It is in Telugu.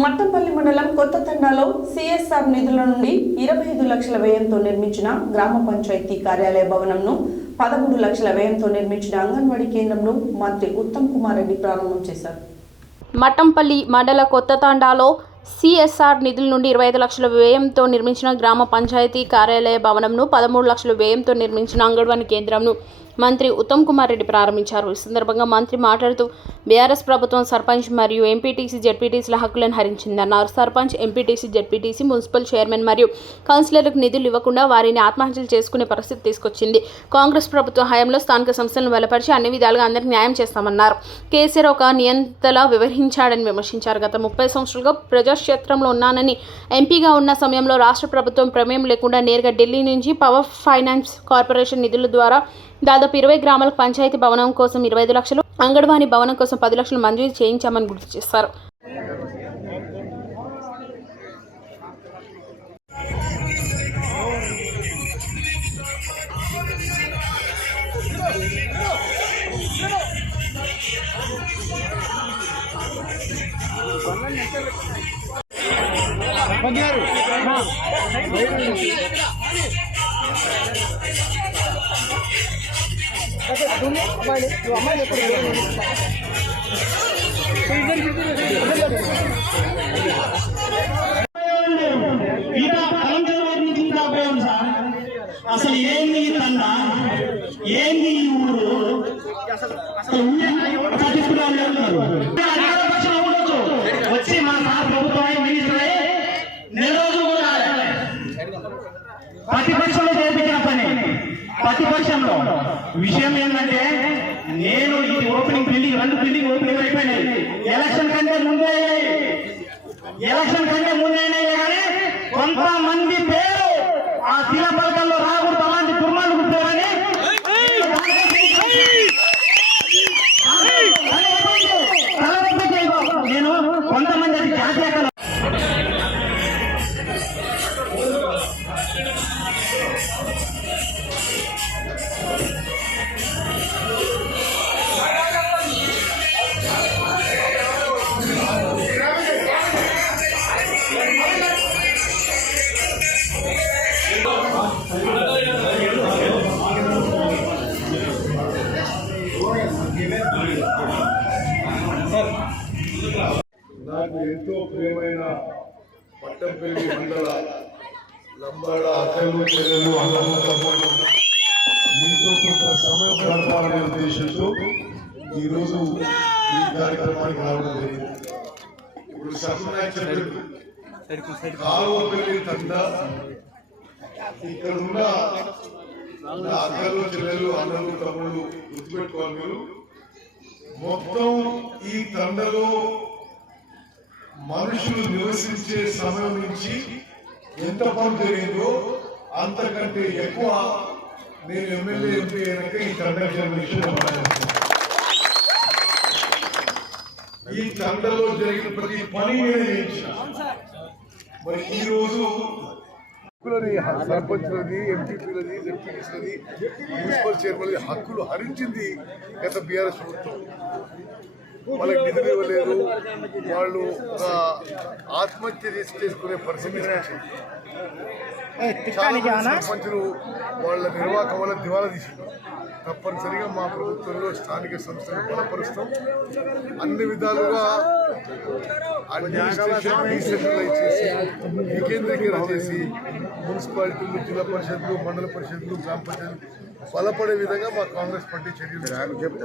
మట్టంపల్లి మండలం కొత్త తండాలో సిఎస్ఆర్ నిధుల నుండి 25 లక్షల వ్యయంతో నిర్మించిన గ్రామ పంచాయతీ కార్యాలయ భవనంను 13 లక్షల వ్యయంతో నిర్మించిన అంగన్వాడీ కేంద్రంను మంత్రి ఉత్తమ్ కుమార్ రెడ్డి ప్రారంభం చేశారు. మట్టంపల్లి మండల కొత్త తండాలో సిఎస్ఆర్ నిధుల నుండి 25 లక్షల వ్యయంతో నిర్మించిన గ్రామ పంచాయతీ కార్యాలయ భవనంను 13 లక్షల వ్యయంతో నిర్మించిన అంగన్వాడీ కేంద్రంను మంత్రి ఉత్తమ్ కుమార్ రెడ్డి ప్రారంభించారు. ఈ సందర్భంగా మంత్రి మాట్లాడుతూ బీఆర్ఎస్ ప్రభుత్వం సర్పంచ్ మరియు ఎంపీటీసీ జెడ్పీటీసీల హక్కులను హరించిందన్నారు. Sarpanch, MPTC, ZPTC, municipal chairman మరియు కౌన్సిలర్లకు నిధులు ఇవ్వకుండా వారిని ఆత్మహత్యలు చేసుకునే పరిస్థితి తీసుకొచ్చింది. కాంగ్రెస్ ప్రభుత్వ హయాంలో స్థానిక సంస్థలను బలపరిచి అన్ని విధాలుగా అందరికీ న్యాయం చేస్తామన్నారు. కేసీఆర్ ఒక నియంతలా వ్యవహరించాడని విమర్శించారు. గత 30 సంవత్సరాలుగా ప్రజాక్షేత్రంలో ఉన్నానని, ఎంపీగా ఉన్న సమయంలో రాష్ట్ర ప్రభుత్వం ప్రమేయం లేకుండా నేరుగా ఢిల్లీ నుంచి పవర్ ఫైనాన్స్ కార్పొరేషన్ నిధుల ద్వారా దాదాపు 20 గ్రామాలకు పంచాయతీ భవనం కోసం 25 లక్షలు, అంగన్వాడీ భవనం కోసం 10 లక్షలు మంజూరు చేయించామని గుర్తు చేశారు. అసలు ఏంది ఈ తండ, ఏంది ఈ ఊరు, వచ్చి మన ప్రభుత్వం మినిస్టర్ నెల రోజులు కూడా ప్రతిపక్షంలో చేపించిన పని. ప్రతిపక్షంలో విషయం ఏంటంటే, నేను ఈ ఓపెనింగ్ బిల్డింగ్ 2 బిల్డింగ్ ఓపెనింగ్ అయిపోయినాయి. ఎలక్షన్ కంటే ముందే కానీ కొంతమంది పేరు ఆ శిల పలకల్లో రాకూడదు. అలాంటి దుర్మార్లు గుర్తారని నేను కొంతమంది అది జాతీయ నాకు ఎంతో ప్రియమైన మట్టంపల్లి మండల లంబాడ అక్కలు, చెల్లెలు, అన్నలు, తమ్ముళ్ళు మీతో కొంత సమయం గడపాలనే ఉద్దేశంతో ఈరోజు ఈ కార్యక్రమానికి రావడం జరిగింది. ఇప్పుడు సత్యనారాయణ కాలువపల్లి తండ, ఇక్కడ ఉన్న అక్కలు, చెల్లెలు, అన్నలు, తమ్ముళ్ళు గుర్తుపెట్టుకోవాలి. మీరు మొత్తం ఈ తండలో మనుషులు నివసించే సమయం నుంచి ఎంత పని జరిగిందో అంతకంటే ఎక్కువ నేను ఎమ్మెల్యే, ఎంపీ అయినాక ఈ తండ విషయం. ఈ తండలో జరిగిన ప్రతి పని మరి ఈ రోజు సర్పంచ్లది, ఎంపీపీలది, జెడ్పీటీసీలది, మున్సిపల్ చైర్మన్ హక్కులు హరించింది గత బీఆర్ఎస్ ప్రభుత్వం. వాళ్ళకి నిధులు ఇవ్వలేదు. వాళ్ళు ఒక ఆత్మహత్య చేసుకునే పరిస్థితి వచ్చింది. చాలా సర్పంచులు వాళ్ళ నిర్వాహకం వల్ల దివాలా తీసింది. తప్పనిసరిగా మా ప్రభుత్వంలో స్థానిక సంస్థలు బలపరుస్తాం. అన్ని విధాలుగా అడ్మినిస్ట్రేషన్ డీసెంట్రలైజ్ చేసి, వికేంద్రీకరణ చేసి, మున్సిపాలిటీలు, జిల్లా పరిషత్లు, మండల పరిషత్లు, గ్రామ పంచాయతీలు బలపడే విధంగా మా కాంగ్రెస్ పార్టీ చర్యలు చెప్తే